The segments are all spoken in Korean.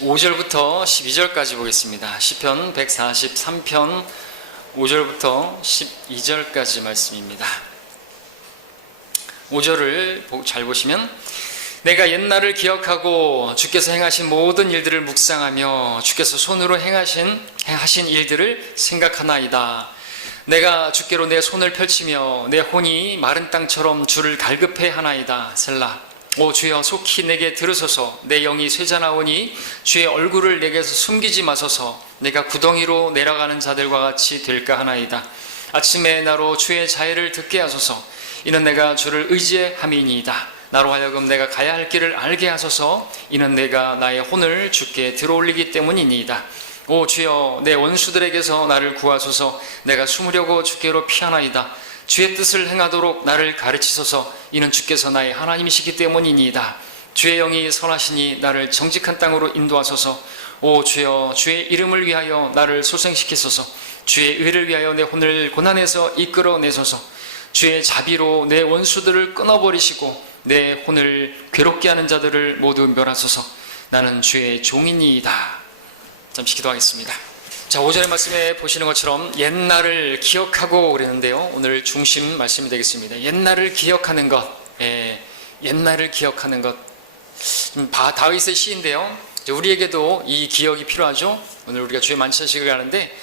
5절부터 12절까지 보겠습니다. 시편 143편 5절부터 12절까지 말씀입니다. 5절을 잘 보시면, 내가 옛날을 기억하고 주께서 행하신 모든 일들을 묵상하며 주께서 손으로 행하신 일들을 생각하나이다. 내가 주께로 내 손을 펼치며 내 혼이 마른 땅처럼 주를 갈급해 하나이다. 셀라. 오 주여, 속히 내게 들으소서. 내 영이 쇠잔하오니 주의 얼굴을 내게서 숨기지 마소서. 내가 구덩이로 내려가는 자들과 같이 될까 하나이다. 아침에 나로 주의 자애를 듣게 하소서. 이는 내가 주를 의지함이니이다. 나로 하여금 내가 가야 할 길을 알게 하소서. 이는 내가 나의 혼을 주께 들어올리기 때문이니이다. 오 주여, 내 원수들에게서 나를 구하소서. 내가 숨으려고 주께로 피하나이다. 주의 뜻을 행하도록 나를 가르치소서. 이는 주께서 나의 하나님이시기 때문이니이다. 주의 영이 선하시니 나를 정직한 땅으로 인도하소서. 오 주여, 주의 이름을 위하여 나를 소생시키소서. 주의 의를 위하여 내 혼을 고난에서 이끌어내소서. 주의 자비로 내 원수들을 끊어버리시고 내 혼을 괴롭게 하는 자들을 모두 멸하소서. 나는 주의 종이니이다. 잠시 기도하겠습니다. 자, 5절의 말씀에 보시는 것처럼 옛날을 기억하고 그랬는데요, 오늘 중심 말씀이 되겠습니다. 옛날을 기억하는 것, 옛날을 기억하는 것. 다윗의 시인데요, 우리에게도 이 기억이 필요하죠. 오늘 우리가 주의 만찬식을 하는데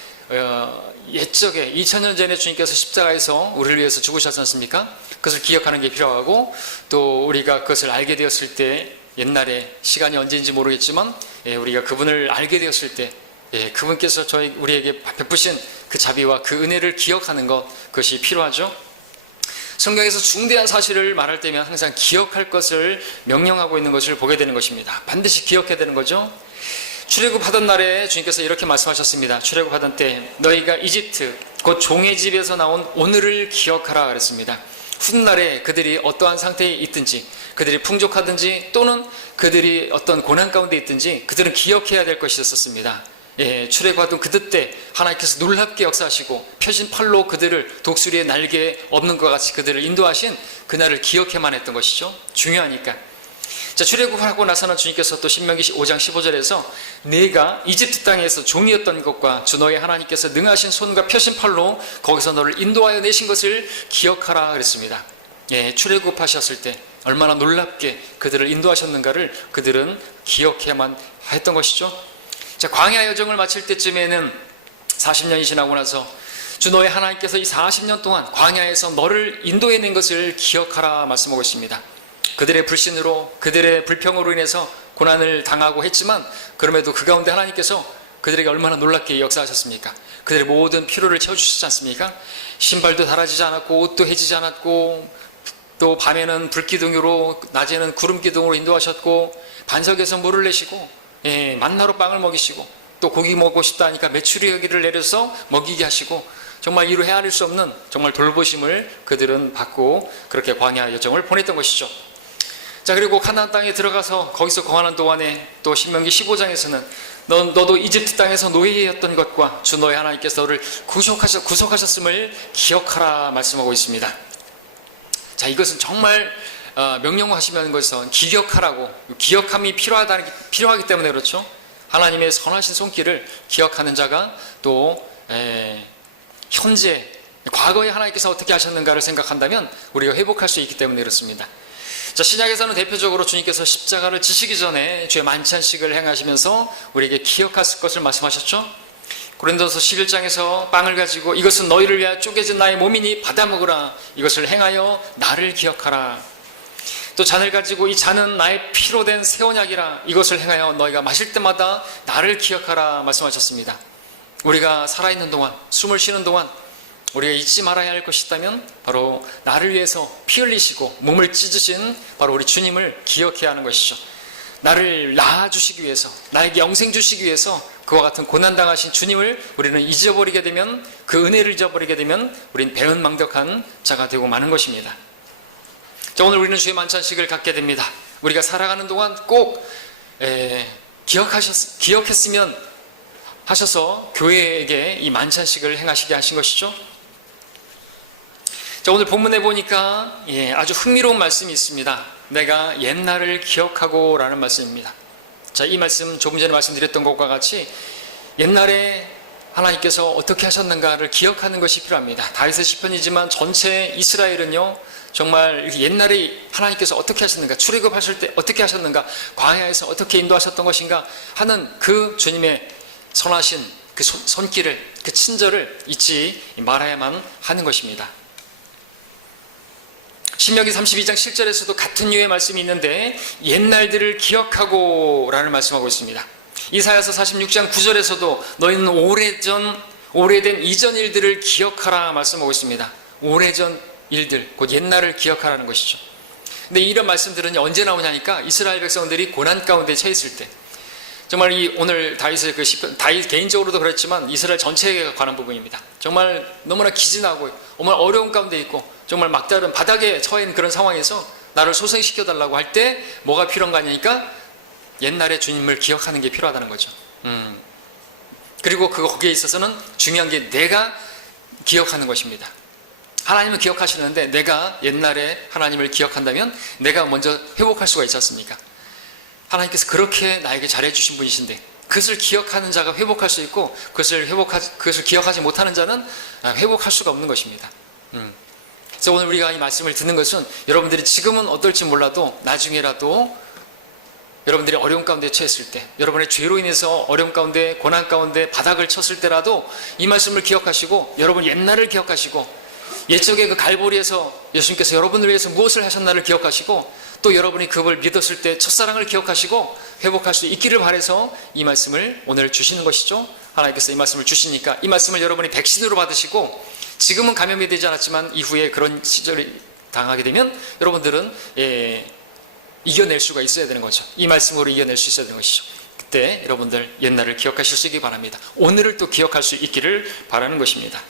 옛적에 2000년 전에 주님께서 십자가에서 우리를 위해서 죽으셨지 않습니까? 그것을 기억하는 게 필요하고, 또 우리가 그것을 알게 되었을 때, 옛날에 시간이 언제인지 모르겠지만 우리가 그분을 알게 되었을 때 그분께서 우리에게 베푸신 그 자비와 그 은혜를 기억하는 것, 그것이 필요하죠. 성경에서 중대한 사실을 말할 때면 항상 기억할 것을 명령하고 있는 것을 보게 되는 것입니다. 반드시 기억해야 되는 거죠. 출애굽하던 날에 주님께서 이렇게 말씀하셨습니다. 출애굽하던 때 너희가 이집트 곧 종의 집에서 나온 오늘을 기억하라 그랬습니다. 훗날에 그들이 어떠한 상태에 있든지, 그들이 풍족하든지 또는 그들이 어떤 고난 가운데 있든지 그들은 기억해야 될 것이 있었습니다. 출애굽하던 그들 때 하나님께서 놀랍게 역사하시고 펴신 팔로 그들을 독수리의 날개에 업는 것 같이 그들을 인도하신 그날을 기억해만 했던 것이죠. 중요하니까. 자, 출애굽하고 나서는 주님께서 또 신명기 5장 15절에서 내가 이집트 땅에서 종이었던 것과 주 너의 하나님께서 능하신 손과 펴신 팔로 거기서 너를 인도하여 내신 것을 기억하라 그랬습니다. 출애굽하셨을 때 얼마나 놀랍게 그들을 인도하셨는가를 그들은 기억해야만 했던 것이죠. 자, 광야 여정을 마칠 때쯤에는 40년이 지나고 나서 주 너의 하나님께서 이 40년 동안 광야에서 너를 인도해낸 것을 기억하라 말씀하고 있습니다. 그들의 불신으로, 그들의 불평으로 인해서 고난을 당하고 했지만 그럼에도 그 가운데 하나님께서 그들에게 얼마나 놀랍게 역사하셨습니까? 그들의 모든 필요를 채워주시지 않습니까? 신발도 닳아지지 않았고 옷도 해지지 않았고, 또 밤에는 불기둥으로 낮에는 구름기둥으로 인도하셨고, 반석에서 물을 내시고 만나로 빵을 먹이시고, 또 고기 먹고 싶다 하니까 메추리고기를 내려서 먹이게 하시고, 정말 이루 헤아릴 수 없는 정말 돌보심을 그들은 받고 그렇게 광야 여정을 보냈던 것이죠. 자, 그리고 가나안 땅에 들어가서 거기서 거하는 동안에 또 신명기 15장에서는 너도 이집트 땅에서 노예였던 것과 주 너의 하나님께서 너를 구속하셨음을 기억하라 말씀하고 있습니다. 자, 이것은 정말 명령하시는 것은 기억하라고, 기억함이 필요하기 때문에 그렇죠. 하나님의 선하신 손길을 기억하는 자가 또 현재 과거에 하나님께서 어떻게 하셨는가를 생각한다면 우리가 회복할 수 있기 때문에 그렇습니다. 자, 신약에서는 대표적으로 주님께서 십자가를 지시기 전에 주의 만찬식을 행하시면서 우리에게 기억할 것을 말씀하셨죠. 고린도서 11장에서 빵을 가지고 이것은 너희를 위하여 쪼개진 나의 몸이니 받아 먹으라. 이것을 행하여 나를 기억하라. 또 잔을 가지고 이 잔은 나의 피로 된 새 언약이라. 이것을 행하여 너희가 마실 때마다 나를 기억하라 말씀하셨습니다. 우리가 살아있는 동안, 숨을 쉬는 동안 우리가 잊지 말아야 할 것이 있다면 바로 나를 위해서 피 흘리시고 몸을 찢으신 바로 우리 주님을 기억해야 하는 것이죠. 나를 낳아주시기 위해서, 나에게 영생 주시기 위해서 그와 같은 고난당하신 주님을 우리는 잊어버리게 되면, 그 은혜를 잊어버리게 되면 우리는 배은망덕한 자가 되고 마는 것입니다. 자, 오늘 우리는 주의 만찬식을 갖게 됩니다. 우리가 살아가는 동안 꼭 기억했으면 하셔서 교회에게 이 만찬식을 행하시게 하신 것이죠. 자, 오늘 본문에 보니까 아주 흥미로운 말씀이 있습니다. 내가 옛날을 기억하고 라는 말씀입니다. 자, 이 말씀 조금 전에 말씀드렸던 것과 같이 옛날에 하나님께서 어떻게 하셨는가를 기억하는 것이 필요합니다. 다윗의 시편이지만 전체 이스라엘은요, 정말 옛날에 하나님께서 어떻게 하셨는가, 출애굽하실 때 어떻게 하셨는가, 광야에서 어떻게 인도하셨던 것인가 하는 그 주님의 선하신 그 손길을, 그 친절을 잊지 말아야만 하는 것입니다. 신명기 32장 7절에서도 같은 류의 말씀이 있는데 옛날들을 기억하고 라는 말씀하고 있습니다. 이사야서 46장 9절에서도 너희는 오래된 이전 일들을 기억하라 말씀하고 있습니다. 오래전 일들, 곧 옛날을 기억하라는 것이죠. 근데 이런 말씀들은 언제 나오냐니까 이스라엘 백성들이 고난 가운데 처해 있을 때, 정말 이 오늘 다윗의 그 시편, 다윗 개인적으로도 그렇지만 이스라엘 전체에 관한 부분입니다. 정말 너무나 기진하고 정말 어려운 가운데 있고 정말 막다른 바닥에 처해 있는 그런 상황에서 나를 소생시켜 달라고 할 때 뭐가 필요한가 하니까 옛날의 주님을 기억하는 게 필요하다는 거죠. 그리고 거기에 있어서는 중요한 게 내가 기억하는 것입니다. 하나님을 기억하시는데 내가 옛날에 하나님을 기억한다면 내가 먼저 회복할 수가 있지 않습니까? 하나님께서 그렇게 나에게 잘해주신 분이신데 그것을 기억하는 자가 회복할 수 있고 그것을 기억하지 못하는 자는 회복할 수가 없는 것입니다. 그래서 오늘 우리가 이 말씀을 듣는 것은 여러분들이 지금은 어떨지 몰라도 나중에라도 여러분들이 어려운 가운데 처했을 때, 여러분의 죄로 인해서 어려움 가운데, 고난 가운데 바닥을 쳤을 때라도 이 말씀을 기억하시고 여러분 옛날을 기억하시고 옛적에 그 갈보리에서 예수님께서 여러분을 위해서 무엇을 하셨나를 기억하시고 또 여러분이 그걸 믿었을 때 첫사랑을 기억하시고 회복할 수 있기를 바라서 이 말씀을 오늘 주시는 것이죠. 하나님께서 이 말씀을 주시니까 이 말씀을 여러분이 백신으로 받으시고 지금은 감염이 되지 않았지만 이후에 그런 시절이 당하게 되면 여러분들은 이겨낼 수가 있어야 되는 거죠. 이 말씀으로 이겨낼 수 있어야 되는 것이죠. 그때 여러분들 옛날을 기억하실 수 있기 바랍니다. 오늘을 또 기억할 수 있기를 바라는 것입니다.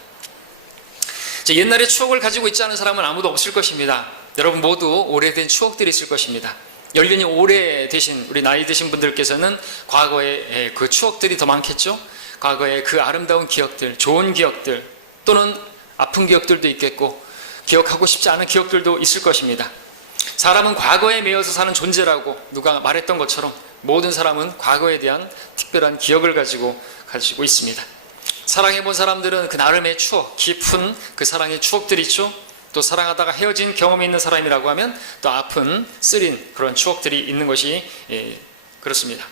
옛날의 추억을 가지고 있지 않은 사람은 아무도 없을 것입니다. 여러분 모두 오래된 추억들이 있을 것입니다. 연륜이 오래되신 우리 나이 드신 분들께서는 과거의 그 추억들이 더 많겠죠. 과거의 그 아름다운 기억들, 좋은 기억들 또는 아픈 기억들도 있겠고 기억하고 싶지 않은 기억들도 있을 것입니다. 사람은 과거에 매여서 사는 존재라고 누가 말했던 것처럼 모든 사람은 과거에 대한 특별한 기억을 가지고 있습니다. 사랑해본 사람들은 그 나름의 추억, 깊은 그 사랑의 추억들이 있죠. 또 사랑하다가 헤어진 경험이 있는 사람이라고 하면 또 아픈, 쓰린 그런 추억들이 있는 것이 그렇습니다.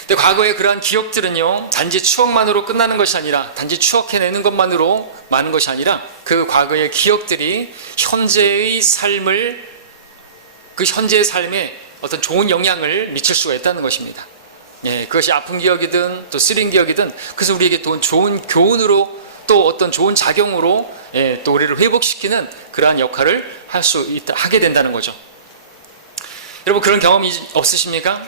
근데 과거의 그러한 기억들은요, 단지 추억만으로 끝나는 것이 아니라, 단지 추억해내는 것만으로 많은 것이 아니라 그 과거의 기억들이 현재의 삶에 어떤 좋은 영향을 미칠 수가 있다는 것입니다. 그것이 아픈 기억이든 또 쓰린 기억이든 그래서 우리에게 또 좋은 교훈으로 또 어떤 좋은 작용으로 또 우리를 회복시키는 그러한 역할을 하게 된다는 거죠. 여러분 그런 경험이 없으십니까?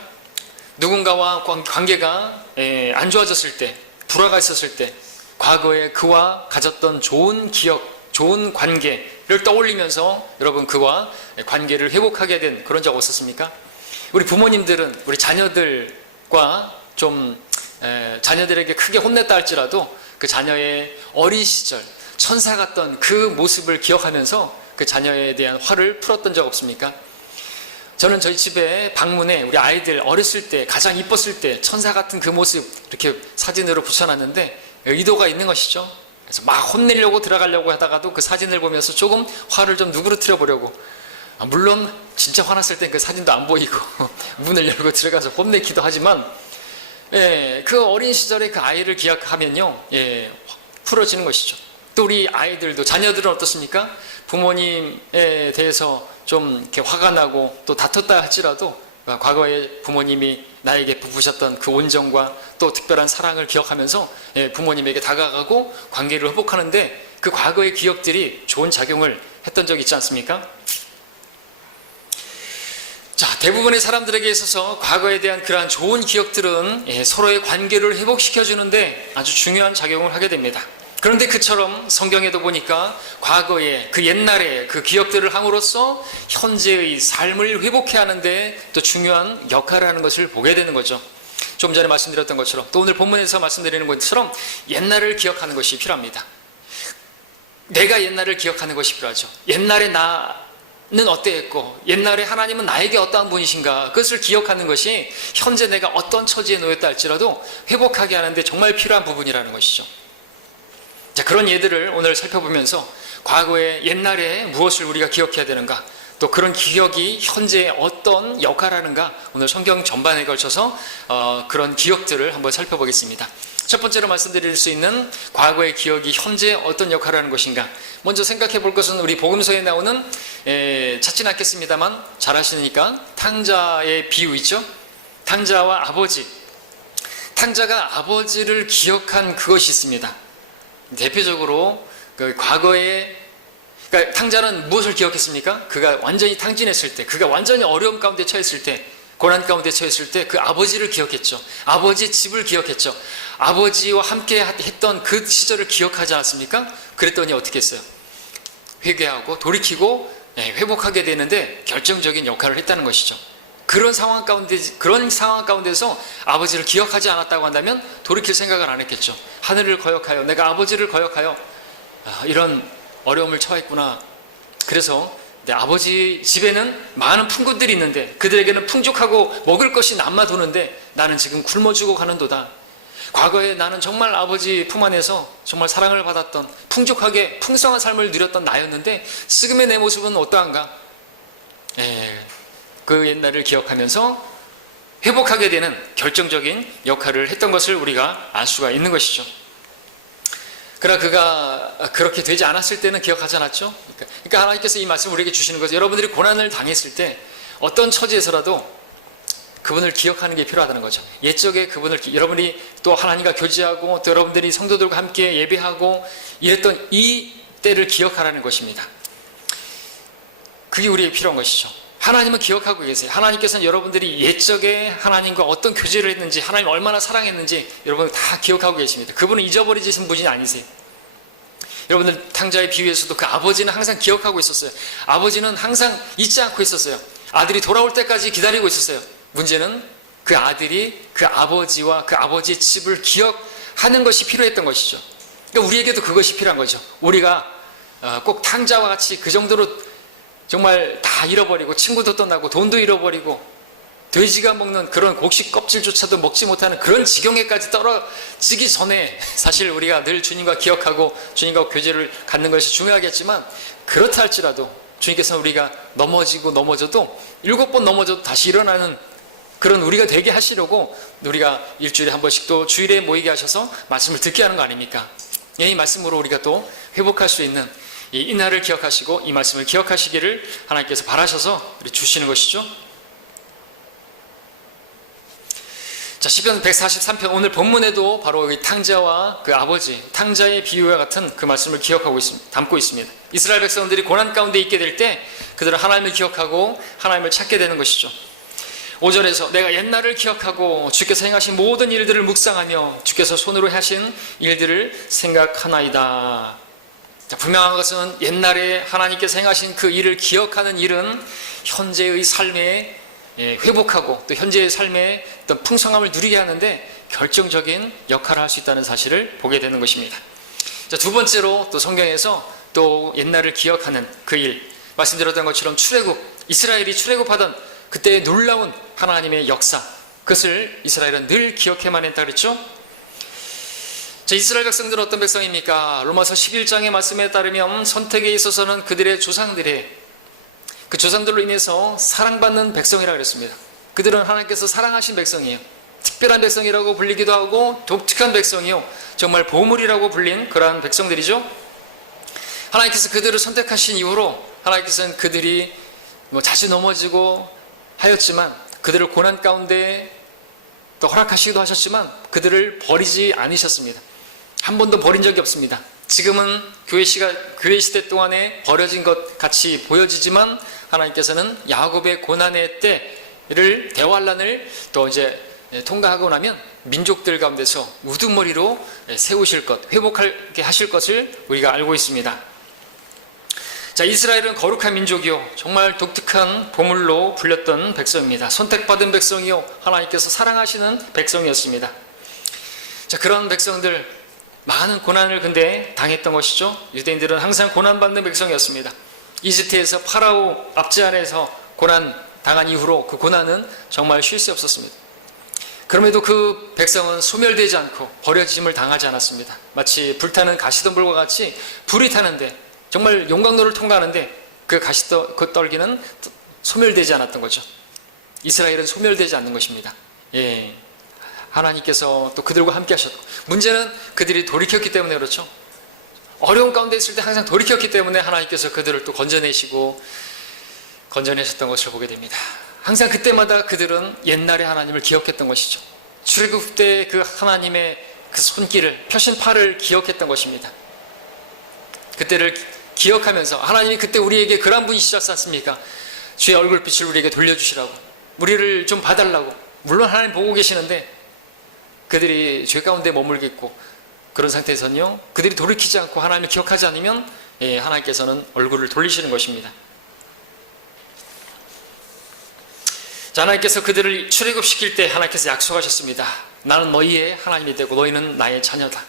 누군가와 관계가 안 좋아졌을 때, 불화가 있었을 때 과거에 그와 가졌던 좋은 기억, 좋은 관계를 떠올리면서 여러분 그와 관계를 회복하게 된 그런 적 없었습니까? 우리 부모님들은 우리 자녀들과 좀 자녀들에게 크게 혼냈다 할지라도 그 자녀의 어린 시절 천사 같던 그 모습을 기억하면서 그 자녀에 대한 화를 풀었던 적 없습니까? 저는 저희 집에 방문에 우리 아이들 어렸을 때 가장 이뻤을 때 천사 같은 그 모습 이렇게 사진으로 붙여놨는데 의도가 있는 것이죠. 그래서 막 혼내려고 들어가려고 하다가도 그 사진을 보면서 조금 화를 좀 누그러뜨려 보려고, 물론 진짜 화났을 땐 그 사진도 안 보이고 문을 열고 들어가서 혼내기도 하지만 그 어린 시절의 그 아이를 기억하면요 풀어지는 것이죠. 또 우리 아이들도, 자녀들은 어떻습니까? 부모님에 대해서 좀 이렇게 화가 나고 또 다퉜다 할지라도 과거에 부모님이 나에게 베푸셨던 그 온정과 또 특별한 사랑을 기억하면서 부모님에게 다가가고 관계를 회복하는데 그 과거의 기억들이 좋은 작용을 했던 적이 있지 않습니까? 자, 대부분의 사람들에게 있어서 과거에 대한 그러한 좋은 기억들은 서로의 관계를 회복시켜주는데 아주 중요한 작용을 하게 됩니다. 그런데 그처럼 성경에도 보니까 과거에 그 옛날에 그 기억들을 함으로써 현재의 삶을 회복해야 하는데 또 중요한 역할을 하는 것을 보게 되는 거죠. 좀 전에 말씀드렸던 것처럼 또 오늘 본문에서 말씀드리는 것처럼 옛날을 기억하는 것이 필요합니다. 내가 옛날을 기억하는 것이 필요하죠. 옛날에 어떠했고 옛날에 하나님은 나에게 어떠한 분이신가, 그것을 기억하는 것이 현재 내가 어떤 처지에 놓였다 할지라도 회복하게 하는데 정말 필요한 부분이라는 것이죠. 자, 그런 예들을 오늘 살펴보면서 과거에 옛날에 무엇을 우리가 기억해야 되는가, 또 그런 기억이 현재에 어떤 역할을 하는가, 오늘 성경 전반에 걸쳐서 그런 기억들을 한번 살펴보겠습니다. 첫 번째로 말씀드릴 수 있는 과거의 기억이 현재에 어떤 역할을 하는 것인가, 먼저 생각해 볼 것은 우리 복음서에 나오는 찾지는 않겠습니다만 잘 아시니까 탕자의 비유 있죠. 탕자와 아버지, 탕자가 아버지를 기억한 그것이 있습니다. 대표적으로 그 과거에, 그러니까 탕자는 무엇을 기억했습니까? 그가 완전히 탕진했을 때, 그가 완전히 어려움 가운데 처했을 때, 고난 가운데 처했을 때 그 아버지를 기억했죠. 아버지 집을 기억했죠. 아버지와 함께 했던 그 시절을 기억하지 않았습니까? 그랬더니 어떻게 했어요? 회개하고 돌이키고 회복하게 되는데 결정적인 역할을 했다는 것이죠. 그런 상황 가운데서 아버지를 기억하지 않았다고 한다면 돌이킬 생각을 안 했겠죠. 하늘을 거역하여, 내가 아버지를 거역하여 이런 어려움을 처했구나. 그래서 내 아버지 집에는 많은 품꾼들이 있는데 그들에게는 풍족하고 먹을 것이 남아도는데 나는 지금 굶어 죽어 가는도다. 과거에 나는 정말 아버지 품 안에서 정말 사랑을 받았던, 풍족하게 풍성한 삶을 누렸던 나였는데 지금의 내 모습은 어떠한가? 그 옛날을 기억하면서 회복하게 되는 결정적인 역할을 했던 것을 우리가 알 수가 있는 것이죠. 그러나 그가 그렇게 되지 않았을 때는 기억하지 않았죠. 그러니까 하나님께서 이 말씀을 우리에게 주시는 것은 여러분들이 고난을 당했을 때 어떤 처지에서라도 그분을 기억하는 게 필요하다는 거죠. 옛적에 그분을, 여러분이 또 하나님과 교제하고 또 여러분들이 성도들과 함께 예배하고 이랬던 이 때를 기억하라는 것입니다. 그게 우리에게 필요한 것이죠. 하나님은 기억하고 계세요. 하나님께서는 여러분들이 옛적에 하나님과 어떤 교제를 했는지, 하나님 얼마나 사랑했는지 여러분 다 기억하고 계십니다. 그분은 잊어버리신 분이 아니세요. 여러분들 탕자의 비유에서도 그 아버지는 항상 기억하고 있었어요. 아버지는 항상 잊지 않고 있었어요. 아들이 돌아올 때까지 기다리고 있었어요. 문제는 그 아들이 그 아버지와 그 아버지의 집을 기억하는 것이 필요했던 것이죠. 그러니까 우리에게도 그것이 필요한 거죠. 우리가 꼭 탕자와 같이 그 정도로 정말 다 잃어버리고 친구도 떠나고 돈도 잃어버리고 돼지가 먹는 그런 곡식 껍질조차도 먹지 못하는 그런 지경에까지 떨어지기 전에 사실 우리가 늘 주님과 기억하고 주님과 교제를 갖는 것이 중요하겠지만, 그렇다 할지라도 주님께서는 우리가 넘어져도 7번 넘어져도 다시 일어나는 그런 우리가 되게 하시려고 우리가 일주일에 한 번씩 또 주일에 모이게 하셔서 말씀을 듣게 하는 거 아닙니까? 이 말씀으로 우리가 또 회복할 수 있는 이 날을 기억하시고 이 말씀을 기억하시기를 하나님께서 바라셔서 주시는 것이죠. 자, 시편 143편 오늘 본문에도 바로 이 탕자와 그 아버지, 탕자의 비유와 같은 그 말씀을 기억하고 있습니다. 담고 있습니다. 이스라엘 백성들이 고난 가운데 있게 될 때 그들은 하나님을 기억하고 하나님을 찾게 되는 것이죠. 5절에서 내가 옛날을 기억하고 주께서 행하신 모든 일들을 묵상하며 주께서 손으로 하신 일들을 생각하나이다. 자, 분명한 것은 옛날에 하나님께서 행하신 그 일을 기억하는 일은 현재의 삶에 회복하고 또 현재의 삶에 어떤 풍성함을 누리게 하는데 결정적인 역할을 할 수 있다는 사실을 보게 되는 것입니다. 자, 두 번째로 또 성경에서 또 옛날을 기억하는 그 일, 말씀드렸던 것처럼 출애굽, 이스라엘이 출애굽하던 그때의 놀라운 하나님의 역사, 그것을 이스라엘은 늘 기억해만 했다 그랬죠. 자, 이스라엘 백성들은 어떤 백성입니까? 로마서 11장의 말씀에 따르면 선택에 있어서는 그들의 조상들의 그 조상들로 인해서 사랑받는 백성이라고 그랬습니다. 그들은 하나님께서 사랑하신 백성이에요. 특별한 백성이라고 불리기도 하고 독특한 백성이요, 정말 보물이라고 불린 그러한 백성들이죠. 하나님께서 그들을 선택하신 이후로 하나님께서는 그들이 자주 넘어지고 하였지만 그들을 고난 가운데 또 허락하시기도 하셨지만 그들을 버리지 않으셨습니다. 한 번도 버린 적이 없습니다. 지금은 교회 시대 동안에 버려진 것 같이 보여지지만 하나님께서는 야곱의 고난의 때를, 대환란을 또 이제 통과하고 나면 민족들 가운데서 우두머리로 세우실 것, 회복하게 하실 것을 우리가 알고 있습니다. 자, 이스라엘은 거룩한 민족이요, 정말 독특한 보물로 불렸던 백성입니다. 선택받은 백성이요, 하나님께서 사랑하시는 백성이었습니다. 자, 그런 백성들 많은 고난을 근데 당했던 것이죠. 유대인들은 항상 고난받는 백성이었습니다. 이집트에서 파라오 압제 아래에서 고난 당한 이후로 그 고난은 정말 쉴 새 없었습니다. 그럼에도 그 백성은 소멸되지 않고 버려짐을 당하지 않았습니다. 마치 불타는 가시덤불과 같이 불이 타는데 정말 용광로를 통과하는데 그 떨기는 소멸되지 않았던 거죠. 이스라엘은 소멸되지 않는 것입니다. 예, 하나님께서 또 그들과 함께 하셨고, 문제는 그들이 돌이켰기 때문에 그렇죠. 어려운 가운데 있을 때 항상 돌이켰기 때문에 하나님께서 그들을 또 건져내셨던 것을 보게 됩니다. 항상 그때마다 그들은 옛날의 하나님을 기억했던 것이죠. 출애굽 때 그 하나님의 그 손길을, 펴신 팔을 기억했던 것입니다. 그때를 기억하면서 하나님이 그때 우리에게 그런 분이시지 않습니까? 주의 얼굴빛을 우리에게 돌려주시라고, 우리를 좀 봐달라고. 물론 하나님 보고 계시는데 그들이 죄 가운데 머물게 있고 그런 상태에서는요, 그들이 돌이키지 않고 하나님을 기억하지 않으면 하나님께서는 얼굴을 돌리시는 것입니다. 자, 하나님께서 그들을 출애굽시킬 때 하나님께서 약속하셨습니다. 나는 너희의 하나님이 되고 너희는 나의 자녀다.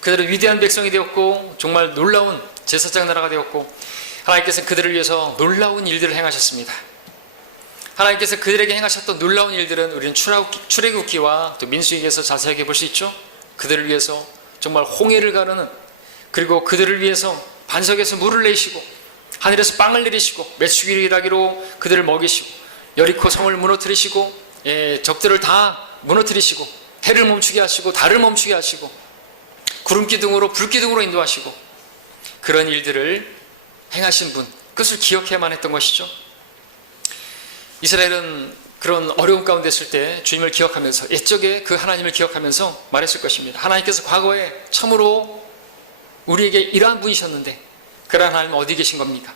그들은 위대한 백성이 되었고 정말 놀라운 제사장 나라가 되었고 하나님께서 그들을 위해서 놀라운 일들을 행하셨습니다. 하나님께서 그들에게 행하셨던 놀라운 일들은 우리는 출애굽기와 또 민수기에서 자세하게 볼 수 있죠. 그들을 위해서 정말 홍해를 가르는, 그리고 그들을 위해서 반석에서 물을 내시고 하늘에서 빵을 내리시고 메추기라기로 그들을 먹이시고 여리코 성을 무너뜨리시고 적들을 다 무너뜨리시고 해를 멈추게 하시고 달을 멈추게 하시고 구름기둥으로 불기둥으로 인도하시고 그런 일들을 행하신 분, 그것을 기억해야만 했던 것이죠. 이스라엘은 그런 어려운 가운데 있을 때 주님을 기억하면서, 옛적에 그 하나님을 기억하면서 말했을 것입니다. 하나님께서 과거에 참으로 우리에게 이러한 분이셨는데 그러한 하나님은 어디 계신 겁니까?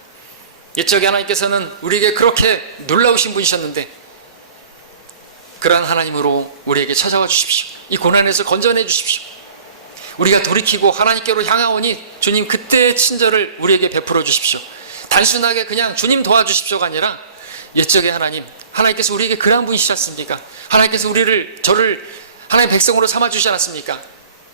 옛적에 하나님께서는 우리에게 그렇게 놀라우신 분이셨는데 그러한 하나님으로 우리에게 찾아와 주십시오. 이 고난에서 건져내 주십시오. 우리가 돌이키고 하나님께로 향하오니 주님 그때의 친절을 우리에게 베풀어 주십시오. 단순하게 그냥 주님 도와주십시오가 아니라 옛적의 하나님께서 우리에게 그러한 분이시지 않습니까? 하나님께서 저를 하나님의 백성으로 삼아주시지 않았습니까?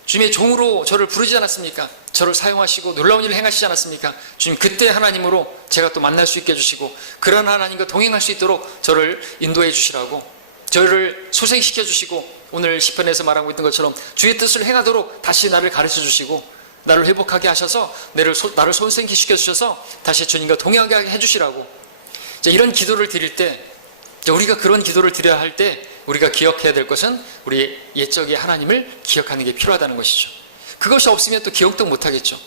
주님의 종으로 저를 부르지 않았습니까? 저를 사용하시고 놀라운 일을 행하시지 않았습니까? 주님 그때 하나님으로 제가 또 만날 수 있게 해주시고 그런 하나님과 동행할 수 있도록 저를 인도해 주시라고, 저를 소생시켜 주시고 오늘 시편에서 말하고 있는 것처럼 주의 뜻을 행하도록 다시 나를 가르쳐 주시고 나를 회복하게 하셔서 나를 소생시켜 주셔서 다시 주님과 동행하게 해주시라고. 이런 기도를 드릴 때, 우리가 그런 기도를 드려야 할 때 우리가 기억해야 될 것은 우리 옛적의 하나님을 기억하는 게 필요하다는 것이죠. 그것이 없으면 또 기억도 못하겠죠.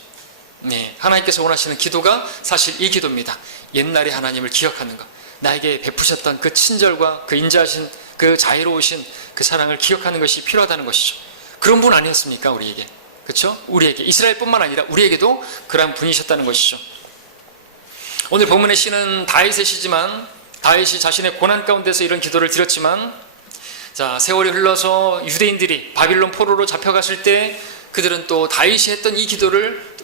네, 하나님께서 원하시는 기도가 사실 이 기도입니다. 옛날의 하나님을 기억하는 것, 나에게 베푸셨던 그 친절과 그 인자하신 그 자애로우신 그 사랑을 기억하는 것이 필요하다는 것이죠. 그런 분 아니었습니까? 우리에게, 그렇죠? 우리에게, 이스라엘뿐만 아니라 우리에게도 그러한 분이셨다는 것이죠. 오늘 본문의 시는 다윗의 시지만 다윗이 자신의 고난 가운데서 이런 기도를 드렸지만, 자, 세월이 흘러서 유대인들이 바빌론 포로로 잡혀갔을 때 그들은 또 다윗이 했던 이 기도를,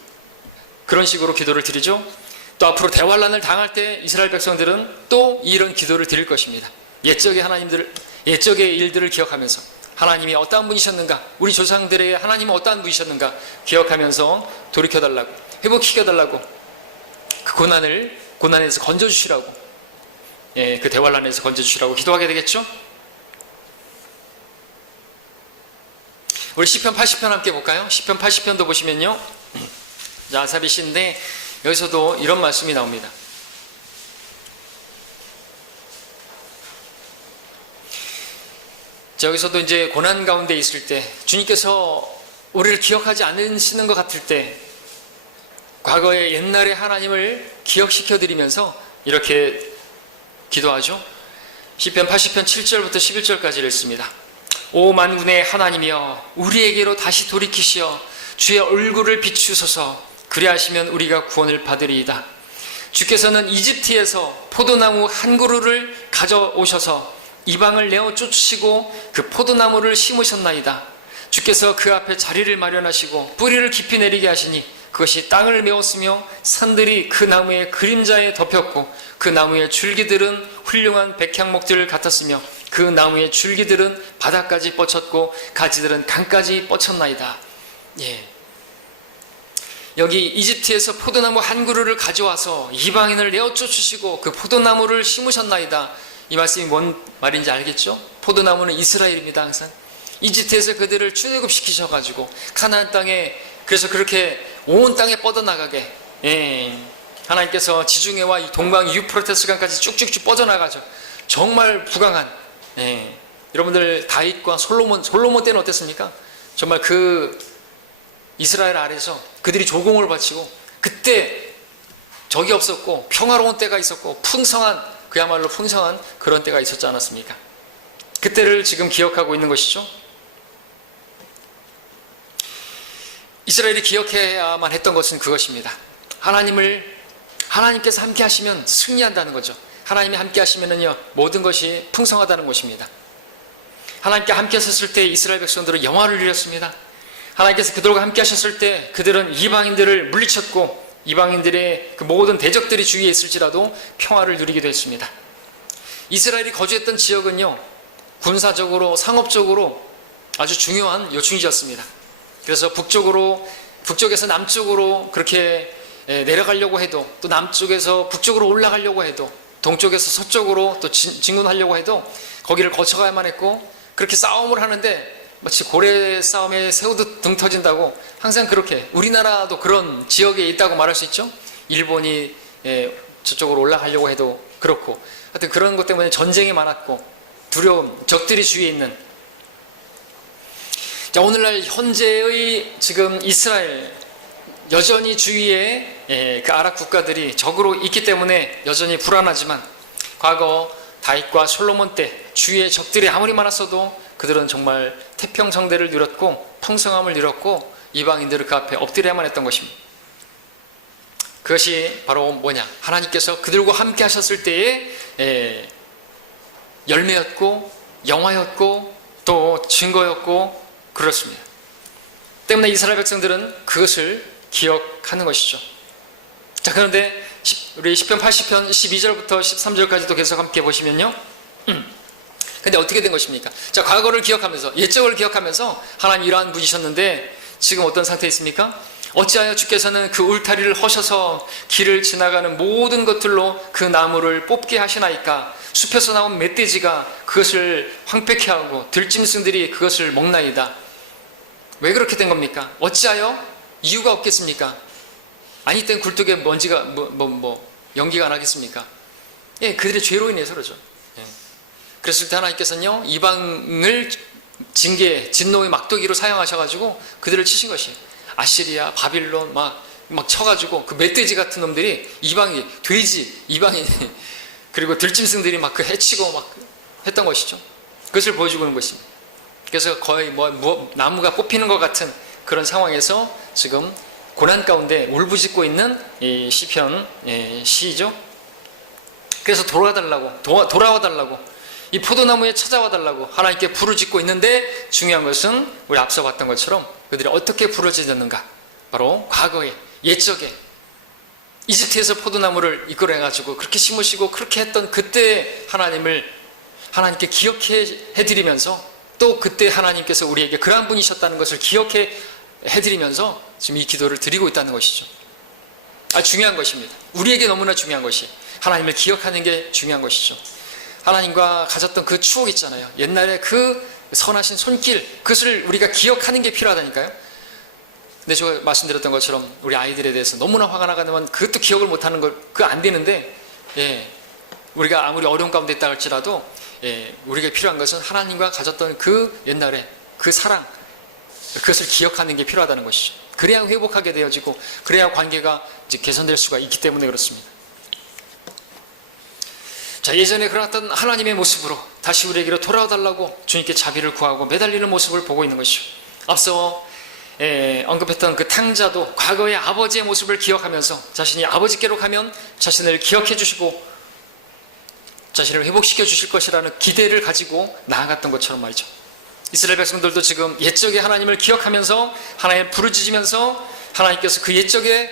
그런 식으로 기도를 드리죠. 또 앞으로 대환란을 당할 때 이스라엘 백성들은 또 이런 기도를 드릴 것입니다. 옛적의 일들을 기억하면서 하나님이 어떠한 분이셨는가, 우리 조상들의 하나님은 어떠한 분이셨는가 기억하면서 돌이켜달라고, 회복시켜달라고, 그 고난에서 건져주시라고, 그 대환란에서 건져주시라고 기도하게 되겠죠. 우리 시편 80편 함께 볼까요? 시편 80편도 보시면요, 자, 아사비 시인데 여기서도 이런 말씀이 나옵니다. 자, 여기서도 이제 고난 가운데 있을 때 주님께서 우리를 기억하지 않으시는 것 같을 때 과거의 옛날의 하나님을 기억시켜 드리면서 이렇게 기도하죠. 시편 80편 7절부터 11절까지 읽습니다. 오 만군의 하나님이여, 우리에게로 다시 돌이키시어 주의 얼굴을 비추소서. 그리하시면 우리가 구원을 받으리이다. 주께서는 이집트에서 포도나무 한 그루를 가져오셔서 이방을 내어 쫓으시고 그 포도나무를 심으셨나이다. 주께서 그 앞에 자리를 마련하시고 뿌리를 깊이 내리게 하시니 그것이 땅을 메웠으며 산들이 그 나무의 그림자에 덮였고 그 나무의 줄기들은 훌륭한 백향목들 같았으며 그 나무의 줄기들은 바닥까지 뻗쳤고 가지들은 강까지 뻗쳤나이다. 예. 여기 이집트에서 포도나무 한 그루를 가져와서 이방인을 내어 쫓으시고 그 포도나무를 심으셨나이다. 이 말씀이 뭔 말인지 알겠죠? 포도나무는 이스라엘입니다. 항상 이집트에서 그들을 출애굽시키셔가지고 가나안 땅에, 그래서 그렇게 온 땅에 뻗어나가게, 하나님께서 지중해와 이 동방 유프라테스강까지 쭉쭉쭉 뻗어나가죠. 정말 부강한, 여러분들 다윗과 솔로몬 때는 어땠습니까? 정말 그 이스라엘 아래서 그들이 조공을 바치고, 그때 적이 없었고 평화로운 때가 있었고 풍성한, 그야말로 풍성한 그런 때가 있었지 않았습니까? 그때를 지금 기억하고 있는 것이죠. 이스라엘이 기억해야만 했던 것은 그것입니다. 하나님께서 함께 하시면 승리한다는 거죠. 하나님이 함께 하시면은요, 모든 것이 풍성하다는 것입니다. 하나님께 함께 하셨을 때 이스라엘 백성들은 영화를 누렸습니다. 하나님께서 그들과 함께 하셨을 때 그들은 이방인들을 물리쳤고, 이방인들의 그 모든 대적들이 주위에 있을지라도 평화를 누리기도 했습니다. 이스라엘이 거주했던 지역은요, 군사적으로 상업적으로 아주 중요한 요충지였습니다. 그래서 북쪽에서 남쪽으로 그렇게 내려가려고 해도, 또 남쪽에서 북쪽으로 올라가려고 해도, 동쪽에서 서쪽으로 또 진군하려고 해도 거기를 거쳐가야만 했고, 그렇게 싸움을 하는데 마치 고래 싸움에 새우도 등 터진다고, 항상 그렇게 우리나라도 그런 지역에 있다고 말할 수 있죠. 일본이 저쪽으로 올라가려고 해도 그렇고, 하여튼 그런 것 때문에 전쟁이 많았고 두려움, 적들이 주위에 있는. 자, 오늘날 현재의 지금 이스라엘, 여전히 주위에 그 아랍 국가들이 적으로 있기 때문에 여전히 불안하지만, 과거 다윗과 솔로몬 때 주위에 적들이 아무리 많았어도 그들은 정말 태평성대를 누렸고 풍성함을 누렸고 이방인들을 그 앞에 엎드려야만 했던 것입니다. 그것이 바로 뭐냐? 하나님께서 그들과 함께 하셨을 때의 열매였고 영화였고 또 증거였고 그렇습니다. 때문에 이스라엘 백성들은 그것을 기억하는 것이죠. 자, 그런데 우리 시편 80편 12절부터 13절까지도 계속 함께 보시면요, 근데 어떻게 된 것입니까? 자, 과거를 기억하면서, 옛적을 기억하면서 하나님 이러한 분이셨는데 지금 어떤 상태에 있습니까? 어찌하여 주께서는 그 울타리를 허셔서 길을 지나가는 모든 것들로 그 나무를 뽑게 하시나이까? 숲에서 나온 멧돼지가 그것을 황폐케 하고 들짐승들이 그것을 먹나이다. 왜 그렇게 된 겁니까? 어찌하여? 이유가 없겠습니까? 아니 땐 굴뚝에 먼지가 연기가 안 하겠습니까? 그들의 죄로 인해서 그러죠. 그랬을 때 하나님께서는요, 이방을 진노의 막도기로 사용하셔가지고 그들을 치신 것이, 아시리아, 바빌론 막 쳐가지고 그 멧돼지 같은 놈들이 이방인 그리고 들짐승들이 막 그 해치고 막 했던 것이죠. 그것을 보여주고 있는 것입니다. 그래서 거의 나무가 뽑히는 것 같은 그런 상황에서 지금 고난 가운데 울부짖고 있는 이 시편 시죠. 그래서 돌아와 달라고 이 포도나무에 찾아와 달라고 하나님께 부르짖고 있는데, 중요한 것은 우리 앞서 봤던 것처럼 그들이 어떻게 부르짖었는가? 바로 과거에, 옛적에 이집트에서 포도나무를 이끌어가지고 그렇게 심으시고 그렇게 했던 그때 하나님께 기억해드리면서, 또 그때 하나님께서 우리에게 그러한 분이셨다는 것을 기억해드리면서 지금 이 기도를 드리고 있다는 것이죠. 중요한 것입니다. 우리에게 너무나 중요한 것이 하나님을 기억하는 게 중요한 것이죠. 하나님과 가졌던 그 추억 있잖아요. 옛날에 그 선하신 손길, 그것을 우리가 기억하는 게 필요하다니까요. 근데 제가 말씀드렸던 것처럼 우리 아이들에 대해서 너무나 화가 나가면 그것도 기억을 못하는 걸, 그거 안 되는데, 우리가 아무리 어려운 가운데 있다 할지라도 우리가 필요한 것은 하나님과 가졌던 그 옛날에 그 사랑, 그것을 기억하는 게 필요하다는 것이죠. 그래야 회복하게 되어지고 그래야 관계가 이제 개선될 수가 있기 때문에 그렇습니다. 자, 예전에 그러했던 하나님의 모습으로 다시 우리에게로 돌아와달라고 주님께 자비를 구하고 매달리는 모습을 보고 있는 것이죠. 앞서 언급했던 그 탕자도 과거의 아버지의 모습을 기억하면서 자신이 아버지께로 가면 자신을 기억해 주시고 자신을 회복시켜 주실 것이라는 기대를 가지고 나아갔던 것처럼 말이죠. 이스라엘 백성들도 지금 옛적의 하나님을 기억하면서 하나님을 부르짖으면서 하나님께서 그 옛적의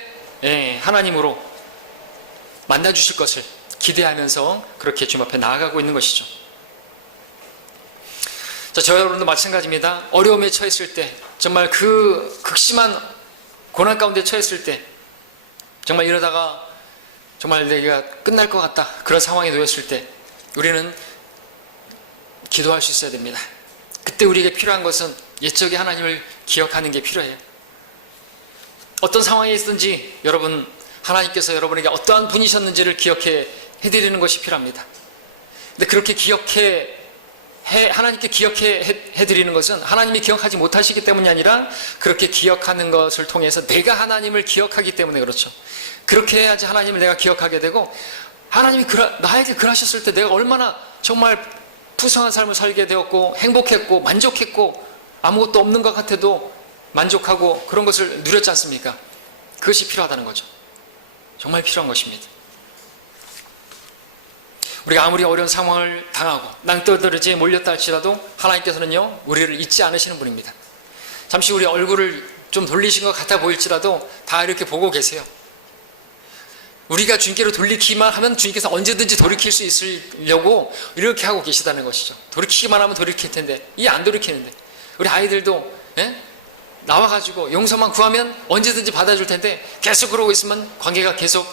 하나님으로 만나주실 것을 기대하면서 그렇게 주님 앞에 나아가고 있는 것이죠. 자, 저 여러분도 마찬가지입니다. 어려움에 처했을 때 정말 그 극심한 고난 가운데 처했을 때, 정말 이러다가 정말 내가 끝날 것 같다, 그런 상황에 놓였을 때 우리는 기도할 수 있어야 됩니다. 그때 우리에게 필요한 것은 옛적의 하나님을 기억하는 게 필요해요. 어떤 상황에 있든지 여러분, 하나님께서 여러분에게 어떠한 분이셨는지를 기억해 드리는 것이 필요합니다. 근데 그렇게 하나님께 기억해 드리는 것은 하나님이 기억하지 못하시기 때문이 아니라 그렇게 기억하는 것을 통해서 내가 하나님을 기억하기 때문에 그렇죠. 그렇게 해야지 하나님을 내가 기억하게 되고, 하나님이 나에게 그러셨을 때 내가 얼마나 정말 풍성한 삶을 살게 되었고 행복했고 만족했고 아무것도 없는 것 같아도 만족하고 그런 것을 누렸지 않습니까? 그것이 필요하다는 거죠. 정말 필요한 것입니다. 우리가 아무리 어려운 상황을 당하고 낭떠러지에 몰렸다 할지라도 하나님께서는요, 우리를 잊지 않으시는 분입니다. 잠시 우리 얼굴을 좀 돌리신 것 같아 보일지라도 다 이렇게 보고 계세요. 우리가 주님께로 돌이키기만 하면 주님께서 언제든지 돌이킬 수 있으려고 이렇게 하고 계시다는 것이죠. 돌이키기만 하면 돌이킬 텐데 이 안 돌이키는데, 우리 아이들도 나와가지고 용서만 구하면 언제든지 받아줄 텐데 계속 그러고 있으면 관계가 계속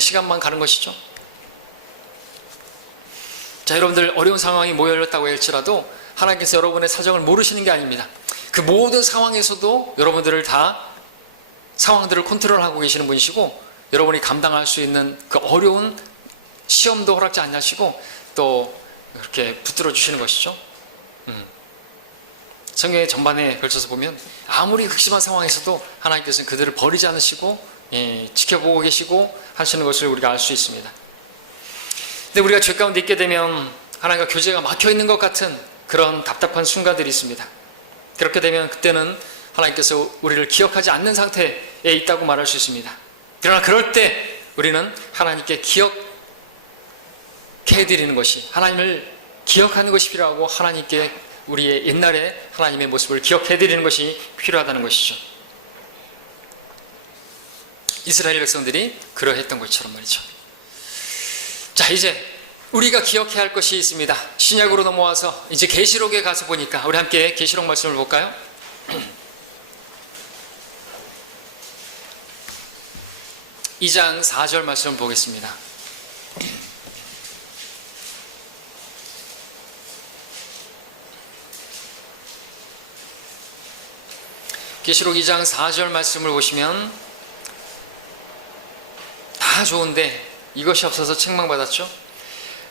시간만 가는 것이죠. 자, 여러분들 어려운 상황이 모여졌다고 할지라도 하나님께서 여러분의 사정을 모르시는 게 아닙니다. 그 모든 상황에서도 여러분들을 다 상황들을 컨트롤하고 계시는 분이시고, 여러분이 감당할 수 있는 그 어려운 시험도 허락지 않으시고 또 그렇게 붙들어 주시는 것이죠. 성경의 전반에 걸쳐서 보면 아무리 극심한 상황에서도 하나님께서는 그들을 버리지 않으시고 지켜보고 계시고 하시는 것을 우리가 알 수 있습니다. 근데 우리가 죄 가운데 있게 되면 하나님과 교제가 막혀있는 것 같은 그런 답답한 순간들이 있습니다. 그렇게 되면 그때는 하나님께서 우리를 기억하지 않는 상태에 있다고 말할 수 있습니다. 그러나 그럴 때 우리는 하나님께 기억해드리는 것이, 하나님을 기억하는 것이 필요하고 하나님께 우리의 옛날에 하나님의 모습을 기억해드리는 것이 필요하다는 것이죠. 이스라엘 백성들이 그러했던 것처럼 말이죠. 자, 이제 우리가 기억해야 할 것이 있습니다. 신약으로 넘어와서 이제 계시록에 가서 보니까 우리 함께 계시록 말씀을 볼까요? 2장 4절 말씀을 보겠습니다. 계시록 2장 4절 말씀을 보시면 다 좋은데 이것이 없어서 책망받았죠.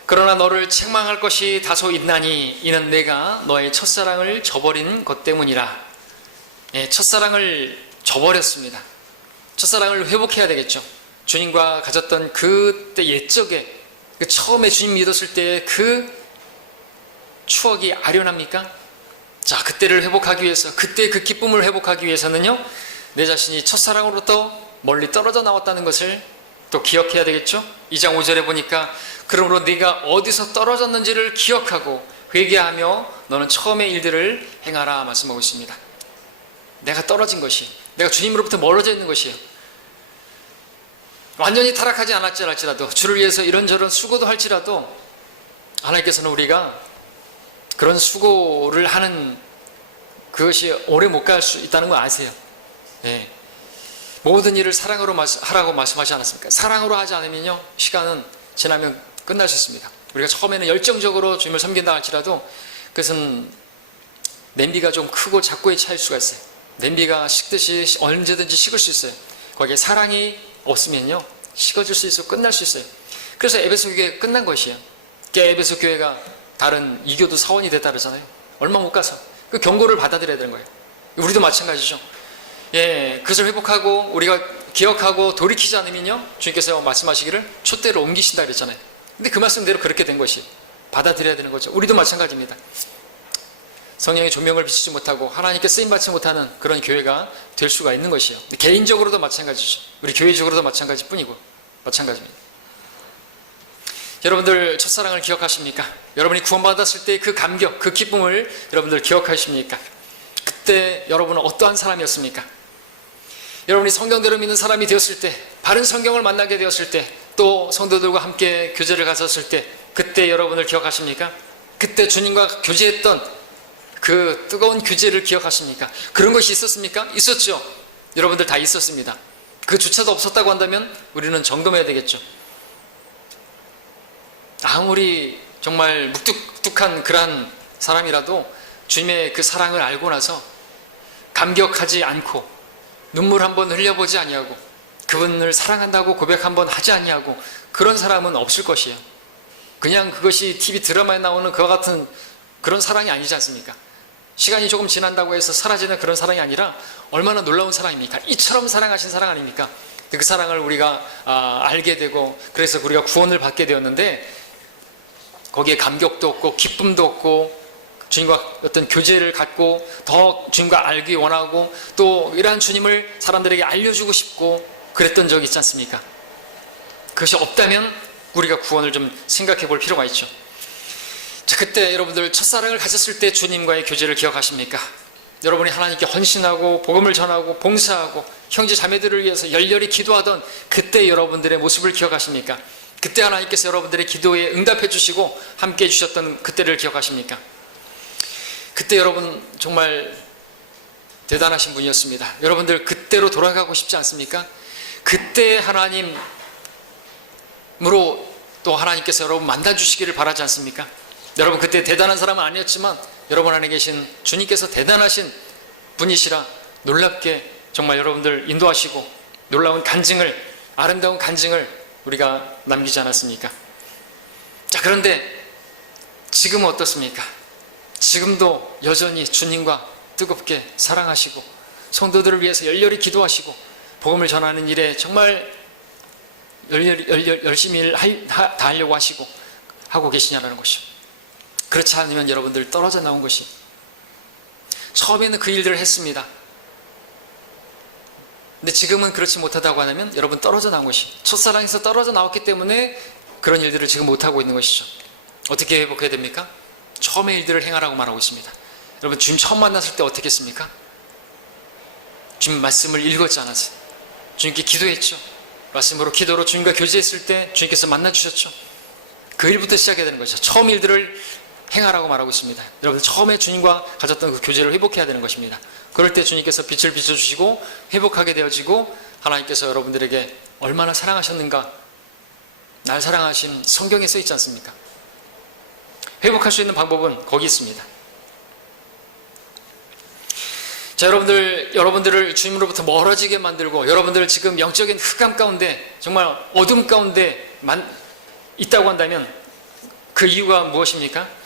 그러나 너를 책망할 것이 다소 있나니 이는 내가 너의 첫사랑을 저버린 것 때문이라. 첫사랑을 저버렸습니다. 첫사랑을 회복해야 되겠죠. 주님과 가졌던 그때 옛적에 처음에 주님 믿었을 때의 그 추억이 아련합니까? 자, 그때를 회복하기 위해서, 그때 그 기쁨을 회복하기 위해서는요, 내 자신이 첫사랑으로부터 멀리 떨어져 나왔다는 것을 또 기억해야 되겠죠. 2장 5절에 보니까 그러므로 네가 어디서 떨어졌는지를 기억하고 회개하며 너는 처음의 일들을 행하라 말씀하고 있습니다. 내가 떨어진 것이, 내가 주님으로부터 멀어져 있는 것이에요. 완전히 타락하지 않았지 할지라도, 주를 위해서 이런저런 수고도 할지라도 하나님께서는 우리가 그런 수고를 하는 그것이 오래 못 갈 수 있다는 거 아세요. 모든 일을 사랑으로 하라고 말씀하지 않았습니까? 사랑으로 하지 않으면요, 시간은 지나면 끝날 수 있습니다. 우리가 처음에는 열정적으로 주님을 섬긴다 할지라도 그것은 냄비가 좀 크고 작고의 차이일 수가 있어요. 냄비가 식듯이 언제든지 식을 수 있어요. 거기에 사랑이 없으면요, 식어질 수 있고 끝날 수 있어요. 그래서 에베소 교회가 끝난 것이에요. 에베소 교회가 다른 이교도 사원이 됐다 그러잖아요. 얼마 못 가서 그 경고를 받아들여야 되는 거예요. 우리도 마찬가지죠. 그것을 회복하고 우리가 기억하고 돌이키지 않으면요, 주님께서 말씀하시기를 촛대를 옮기신다 그랬잖아요. 근데 그 말씀대로 그렇게 된 것이 받아들여야 되는 거죠. 우리도 마찬가지입니다. 성령의 조명을 비추지 못하고 하나님께 쓰임받지 못하는 그런 교회가 될 수가 있는 것이에요. 개인적으로도 마찬가지죠. 우리 교회적으로도 마찬가지 뿐이고 마찬가지입니다. 여러분들 첫사랑을 기억하십니까? 여러분이 구원받았을 때 그 감격, 그 기쁨을 여러분들 기억하십니까? 그때 여러분은 어떠한 사람이었습니까? 여러분이 성경대로 믿는 사람이 되었을 때, 바른 성경을 만나게 되었을 때, 또 성도들과 함께 교제를 가졌을 때, 그때 여러분을 기억하십니까? 그때 주님과 교제했던 그 뜨거운 교제를 기억하십니까? 그런 것이 있었습니까? 있었죠. 여러분들 다 있었습니다. 그조차도 없었다고 한다면 우리는 점검해야 되겠죠. 아무리 정말 묵뚝뚝한 그러한 사람이라도 주님의 그 사랑을 알고 나서 감격하지 않고 눈물 한번 흘려보지 아니하고 그분을 사랑한다고 고백 한번 하지 아니하고 그런 사람은 없을 것이에요. 그냥 그것이 TV 드라마에 나오는 그와 같은 그런 사랑이 아니지 않습니까? 시간이 조금 지난다고 해서 사라지는 그런 사랑이 아니라 얼마나 놀라운 사랑입니까? 이처럼 사랑하신 사랑 아닙니까? 그 사랑을 우리가 알게 되고 그래서 우리가 구원을 받게 되었는데 거기에 감격도 없고 기쁨도 없고 주님과 어떤 교제를 갖고 더 주님과 알기 원하고 또 이러한 주님을 사람들에게 알려주고 싶고 그랬던 적이 있지 않습니까? 그것이 없다면 우리가 구원을 좀 생각해 볼 필요가 있죠. 자, 그때 여러분들 첫사랑을 가졌을 때 주님과의 교제를 기억하십니까? 여러분이 하나님께 헌신하고 복음을 전하고 봉사하고 형제 자매들을 위해서 열렬히 기도하던 그때 여러분들의 모습을 기억하십니까? 그때 하나님께서 여러분들의 기도에 응답해 주시고 함께 해주셨던 그때를 기억하십니까? 그때 여러분 정말 대단하신 분이었습니다. 여러분들 그때로 돌아가고 싶지 않습니까? 그때 하나님으로 또 하나님께서 여러분 만나주시기를 바라지 않습니까? 여러분 그때 대단한 사람은 아니었지만 여러분 안에 계신 주님께서 대단하신 분이시라 놀랍게 정말 여러분들 인도하시고 놀라운 간증을 아름다운 간증을 우리가 남기지 않았습니까? 자, 그런데 지금은 어떻습니까? 지금도 여전히 주님과 뜨겁게 사랑하시고 성도들을 위해서 열렬히 기도하시고 복음을 전하는 일에 정말 열심히 다하려고 하고 계시냐라는 것이죠. 그렇지 않으면 여러분들 떨어져 나온 것이 처음에는 그 일들을 했습니다. 근데 지금은 그렇지 못하다고 하면 여러분 떨어져 나온 것이 첫사랑에서 떨어져 나왔기 때문에 그런 일들을 지금 못하고 있는 것이죠. 어떻게 회복해야 됩니까? 처음의 일들을 행하라고 말하고 있습니다. 여러분 주님 처음 만났을 때 어떻게 했습니까? 주님 말씀을 읽었지 않았어요. 주님께 기도했죠. 말씀으로 기도로 주님과 교제했을 때 주님께서 만나주셨죠. 그 일부터 시작해야 되는 것이죠. 처음 일들을 행하라고 말하고 있습니다. 여러분 처음에 주님과 가졌던 그 교제를 회복해야 되는 것입니다. 그럴 때 주님께서 빛을 비춰주시고 회복하게 되어지고 하나님께서 여러분들에게 얼마나 사랑하셨는가 날 사랑하신 성경에 써 있지 않습니까? 회복할 수 있는 방법은 거기 있습니다. 자, 여러분들을 주님으로부터 멀어지게 만들고 여러분들을 지금 영적인 흑암 가운데 정말 어둠 가운데 있다고 한다면 그 이유가 무엇입니까?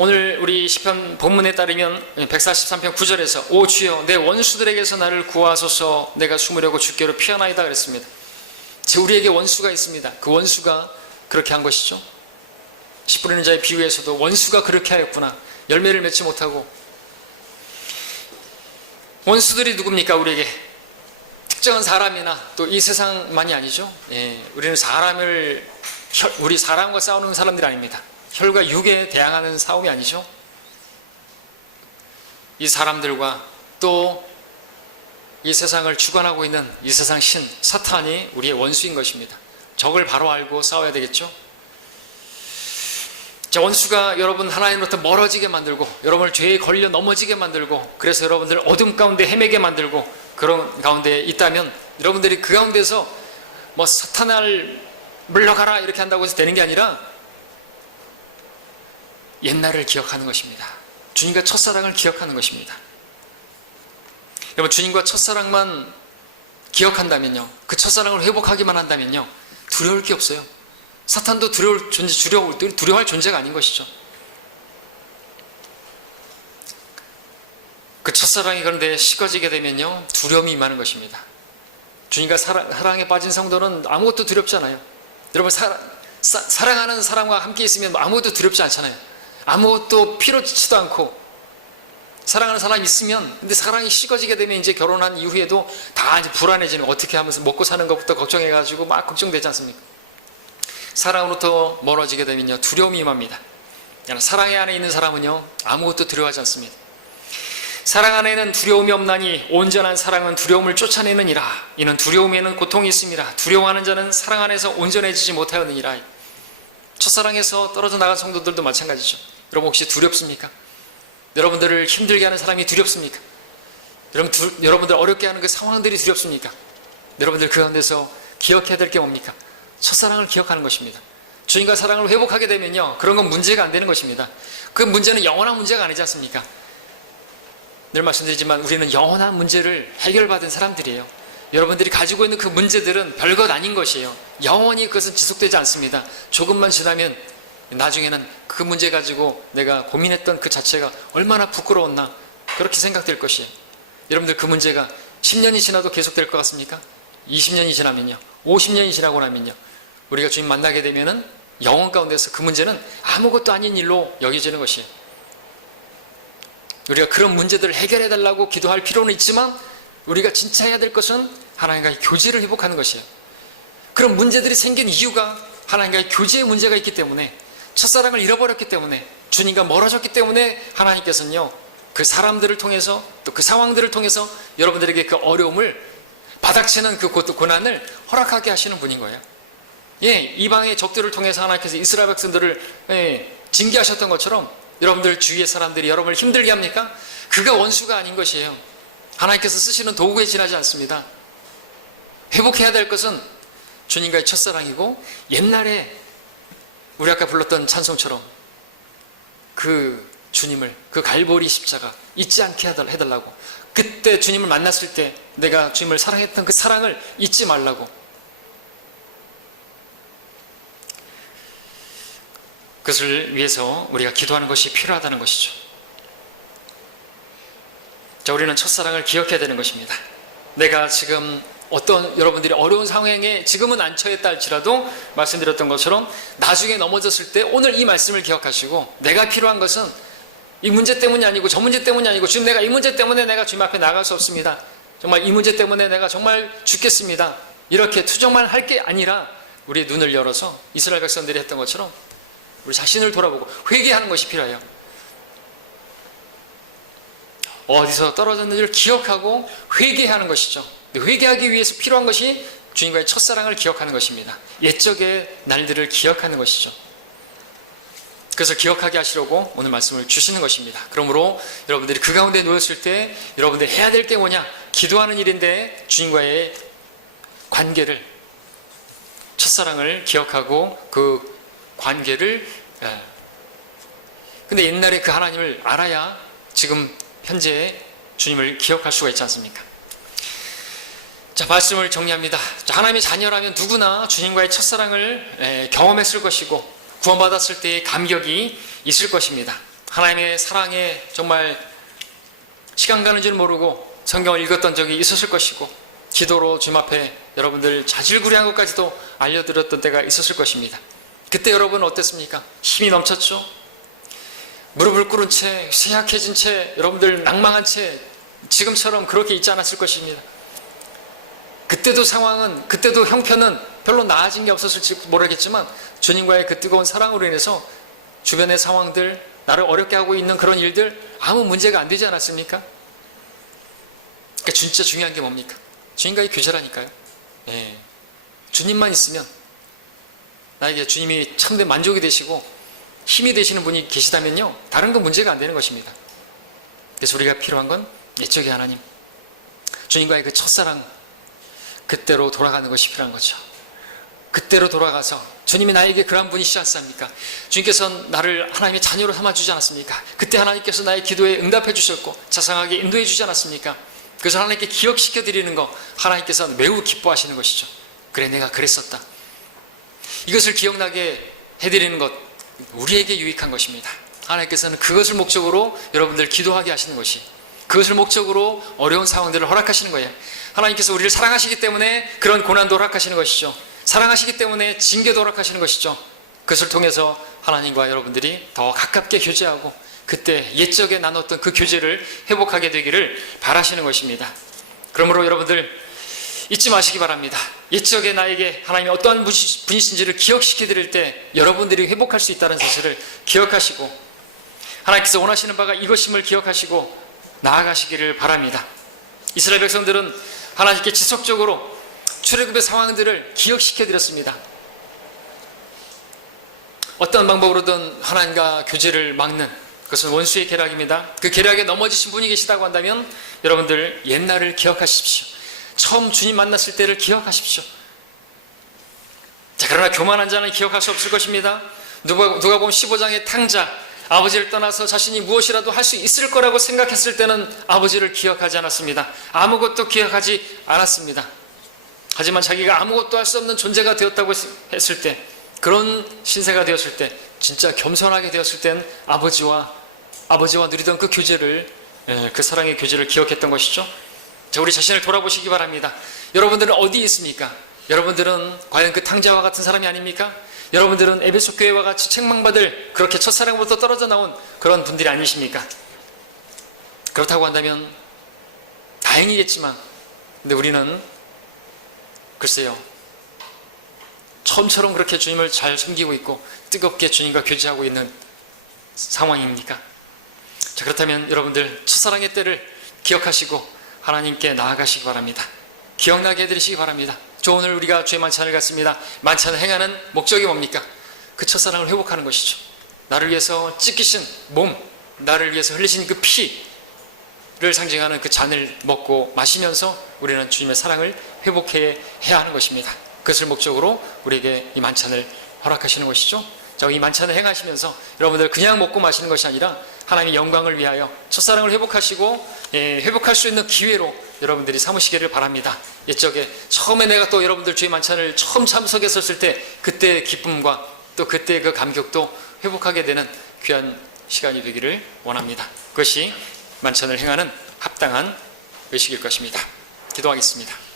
오늘 우리 시편 본문에 따르면 143편 9절에서 오 주여 내 원수들에게서 나를 구하소서 내가 숨으려고 주께로 피하나이다 그랬습니다. 우리에게 원수가 있습니다. 그 원수가 그렇게 한 것이죠. 씨 뿌리는 자의 비유에서도 원수가 그렇게 하였구나. 열매를 맺지 못하고. 원수들이 누굽니까? 우리에게 특정한 사람이나 또 이 세상만이 아니죠. 우리는 우리 사람과 싸우는 사람들이 아닙니다. 혈과 육에 대항하는 싸움이 아니죠. 이 사람들과 또 이 세상을 주관하고 있는 이 세상 신 사탄이 우리의 원수인 것입니다. 적을 바로 알고 싸워야 되겠죠. 자, 원수가 여러분 하나님으로부터 멀어지게 만들고 여러분을 죄에 걸려 넘어지게 만들고 그래서 여러분들을 어둠 가운데 헤매게 만들고 그런 가운데 있다면 여러분들이 그 가운데서 뭐 사탄을 물러가라 이렇게 한다고 해서 되는 게 아니라 옛날을 기억하는 것입니다. 주님과 첫사랑을 기억하는 것입니다. 여러분 주님과 첫사랑만 기억한다면요, 그 첫사랑을 회복하기만 한다면요, 두려울 게 없어요. 사탄도 두려워할 존재가 아닌 것이죠. 그 첫사랑이 그런데 식어지게 되면요, 두려움이 임하는 것입니다. 주님과 사랑에 빠진 성도는 아무것도 두렵지 않아요. 여러분 사랑하는 사람과 함께 있으면 아무것도 두렵지 않잖아요. 아무것도 필요치도 않고 사랑하는 사람이 있으면, 근데 사랑이 식어지게 되면 이제 결혼한 이후에도 다 이제 불안해지는, 어떻게 하면서 먹고 사는 것부터 걱정해가지고 막 걱정되지 않습니까? 사랑으로부터 멀어지게 되면요, 두려움이 임합니다. 사랑 안에 있는 사람은요, 아무것도 두려워하지 않습니다. 사랑 안에는 두려움이 없나니 온전한 사랑은 두려움을 쫓아내느니라. 이는 두려움에는 고통이 있습니다. 두려워하는 자는 사랑 안에서 온전해지지 못하였느니라. 첫사랑에서 떨어져 나간 성도들도 마찬가지죠. 여러분 혹시 두렵습니까? 여러분들을 힘들게 하는 사람이 두렵습니까? 여러분들 어렵게 하는 그 상황들이 두렵습니까? 여러분들 그 가운데서 기억해야 될 게 뭡니까? 첫사랑을 기억하는 것입니다. 주님과 사랑을 회복하게 되면요, 그런 건 문제가 안 되는 것입니다. 그 문제는 영원한 문제가 아니지 않습니까? 늘 말씀드리지만 우리는 영원한 문제를 해결받은 사람들이에요. 여러분들이 가지고 있는 그 문제들은 별것 아닌 것이에요. 영원히 그것은 지속되지 않습니다. 조금만 지나면 나중에는 그 문제 가지고 내가 고민했던 그 자체가 얼마나 부끄러웠나, 그렇게 생각될 것이에요. 여러분들 그 문제가 10년이 지나도 계속될 것 같습니까? 20년이 지나면요, 50년이 지나고 나면요, 우리가 주님 만나게 되면은 영혼 가운데서 그 문제는 아무것도 아닌 일로 여겨지는 것이에요. 우리가 그런 문제들을 해결해 달라고 기도할 필요는 있지만 우리가 진짜 해야 될 것은 하나님과의 교제를 회복하는 것이에요. 그런 문제들이 생긴 이유가 하나님과의 교제의 문제가 있기 때문에, 첫사랑을 잃어버렸기 때문에, 주님과 멀어졌기 때문에 하나님께서는요, 그 사람들을 통해서 또 그 상황들을 통해서 여러분들에게 그 어려움을, 바닥치는 그 고난을 허락하게 하시는 분인 거예요. 예, 이방의 적들을 통해서 하나님께서 이스라엘 백성들을 징계하셨던 것처럼 여러분들 주위의 사람들이 여러분을 힘들게 합니까? 그가 원수가 아닌 것이에요. 하나님께서 쓰시는 도구에 지나지 않습니다. 회복해야 될 것은 주님과의 첫사랑이고, 옛날에 우리 아까 불렀던 찬송처럼 그 주님을, 그 갈보리 십자가 잊지 않게 해달라고, 그때 주님을 만났을 때 내가 주님을 사랑했던 그 사랑을 잊지 말라고, 그것을 위해서 우리가 기도하는 것이 필요하다는 것이죠. 자, 우리는 첫사랑을 기억해야 되는 것입니다. 내가 지금 어떤 여러분들이 어려운 상황에 지금은 안 처했다 할지라도 말씀드렸던 것처럼 나중에 넘어졌을 때 오늘 이 말씀을 기억하시고, 내가 필요한 것은 이 문제 때문이 아니고 저 문제 때문이 아니고, 지금 내가 이 문제 때문에 내가 주님 앞에 나갈 수 없습니다, 정말 이 문제 때문에 내가 정말 죽겠습니다, 이렇게 투정만 할 게 아니라 우리의 눈을 열어서 이스라엘 백성들이 했던 것처럼 우리 자신을 돌아보고 회개하는 것이 필요해요. 어디서 떨어졌는지를 기억하고 회개하는 것이죠. 회개하기 위해서 필요한 것이 주님과의 첫사랑을 기억하는 것입니다. 옛적의 날들을 기억하는 것이죠. 그래서 기억하게 하시려고 오늘 말씀을 주시는 것입니다. 그러므로 여러분들이 그 가운데 놓였을 때 여러분들이 해야 될 게 뭐냐? 기도하는 일인데 주님과의 관계를, 첫사랑을 기억하고 그 관계를, 근데 옛날에 그 하나님을 알아야 지금 현재 주님을 기억할 수가 있지 않습니까? 자, 말씀을 정리합니다. 자, 하나님의 자녀라면 누구나 주님과의 첫사랑을 경험했을 것이고, 구원받았을 때의 감격이 있을 것입니다. 하나님의 사랑에 정말 시간 가는 줄 모르고 성경을 읽었던 적이 있었을 것이고, 기도로 주님 앞에 여러분들 자질구레한 것까지도 알려드렸던 때가 있었을 것입니다. 그때 여러분은 어땠습니까? 힘이 넘쳤죠? 무릎을 꿇은 채, 쇠약해진 채, 여러분들 낭망한 채 지금처럼 그렇게 있지 않았을 것입니다. 그때도 상황은, 그때도 형편은 별로 나아진 게 없었을지 모르겠지만 주님과의 그 뜨거운 사랑으로 인해서 주변의 상황들, 나를 어렵게 하고 있는 그런 일들 아무 문제가 안 되지 않았습니까? 그러니까 진짜 중요한 게 뭡니까? 주님과의 교제라니까요. 예. 주님만 있으면, 나에게 주님이 참된 만족이 되시고 힘이 되시는 분이 계시다면요, 다른 건 문제가 안 되는 것입니다. 그래서 우리가 필요한 건 옛적의 하나님, 주님과의 그 첫사랑, 그때로 돌아가는 것이 필요한 거죠. 그때로 돌아가서 주님이 나에게 그러한 분이시지 않습니까? 주님께서는 나를 하나님의 자녀로 삼아주지 않았습니까? 그때 하나님께서 나의 기도에 응답해 주셨고 자상하게 인도해 주지 않았습니까? 그래서 하나님께 기억시켜 드리는 거 하나님께서 매우 기뻐하시는 것이죠. 그래, 내가 그랬었다. 이것을 기억나게 해드리는 것, 우리에게 유익한 것입니다. 하나님께서는 그것을 목적으로 여러분들 기도하게 하시는 것이, 그것을 목적으로 어려운 상황들을 허락하시는 거예요. 하나님께서 우리를 사랑하시기 때문에 그런 고난도 허락하시는 것이죠. 사랑하시기 때문에 징계도 허락하시는 것이죠. 그것을 통해서 하나님과 여러분들이 더 가깝게 교제하고 그때 옛적에 나눴던 그 교제를 회복하게 되기를 바라시는 것입니다. 그러므로 여러분들 잊지 마시기 바랍니다. 옛적에 나에게 하나님이 어떠한 분이신지를 기억시켜 드릴 때 여러분들이 회복할 수 있다는 사실을 기억하시고, 하나님께서 원하시는 바가 이것임을 기억하시고 나아가시기를 바랍니다. 이스라엘 백성들은 하나님께 지속적으로 출애굽의 상황들을 기억시켜 드렸습니다. 어떤 방법으로든 하나님과 교제를 막는, 그것은 원수의 계략입니다. 그 계략에 넘어지신 분이 계시다고 한다면 여러분들 옛날을 기억하십시오. 처음 주님 만났을 때를 기억하십시오. 자, 그러나 교만한 자는 기억할 수 없을 것입니다. 누가복음 15장의 탕자, 아버지를 떠나서 자신이 무엇이라도 할 수 있을 거라고 생각했을 때는 아버지를 기억하지 않았습니다. 아무것도 기억하지 않았습니다. 하지만 자기가 아무것도 할 수 없는 존재가 되었다고 했을 때, 그런 신세가 되었을 때, 진짜 겸손하게 되었을 땐 아버지와 누리던 그 교제를, 그 사랑의 교제를 기억했던 것이죠. 자, 우리 자신을 돌아보시기 바랍니다. 여러분들은 어디 있습니까? 여러분들은 과연 그 탕자와 같은 사람이 아닙니까? 여러분들은 에베소 교회와 같이 책망받을, 그렇게 첫사랑부터 떨어져 나온 그런 분들이 아니십니까? 그렇다고 한다면 다행이겠지만, 근데 우리는 글쎄요, 처음처럼 그렇게 주님을 잘 섬기고 있고 뜨겁게 주님과 교제하고 있는 상황입니까? 자, 그렇다면 여러분들 첫사랑의 때를 기억하시고 하나님께 나아가시기 바랍니다. 기억나게 해드리시기 바랍니다. 오늘 우리가 주의 만찬을 갖습니다. 만찬을 행하는 목적이 뭡니까? 그 첫사랑을 회복하는 것이죠. 나를 위해서 찢기신 몸, 나를 위해서 흘리신 그 피를 상징하는 그 잔을 먹고 마시면서 우리는 주님의 사랑을 회복해야 하는 것입니다. 그것을 목적으로 우리에게 이 만찬을 허락하시는 것이죠. 자, 이 만찬을 행하시면서 여러분들 그냥 먹고 마시는 것이 아니라 하나님의 영광을 위하여 첫사랑을 회복하시고 회복할 수 있는 기회로 여러분들이 삼으시기를 바랍니다. 옛적에 처음에 내가 또 여러분들 주의 만찬을 처음 참석했었을 때 그때의 기쁨과 또 그때의 그 감격도 회복하게 되는 귀한 시간이 되기를 원합니다. 그것이 만찬을 행하는 합당한 의식일 것입니다. 기도하겠습니다.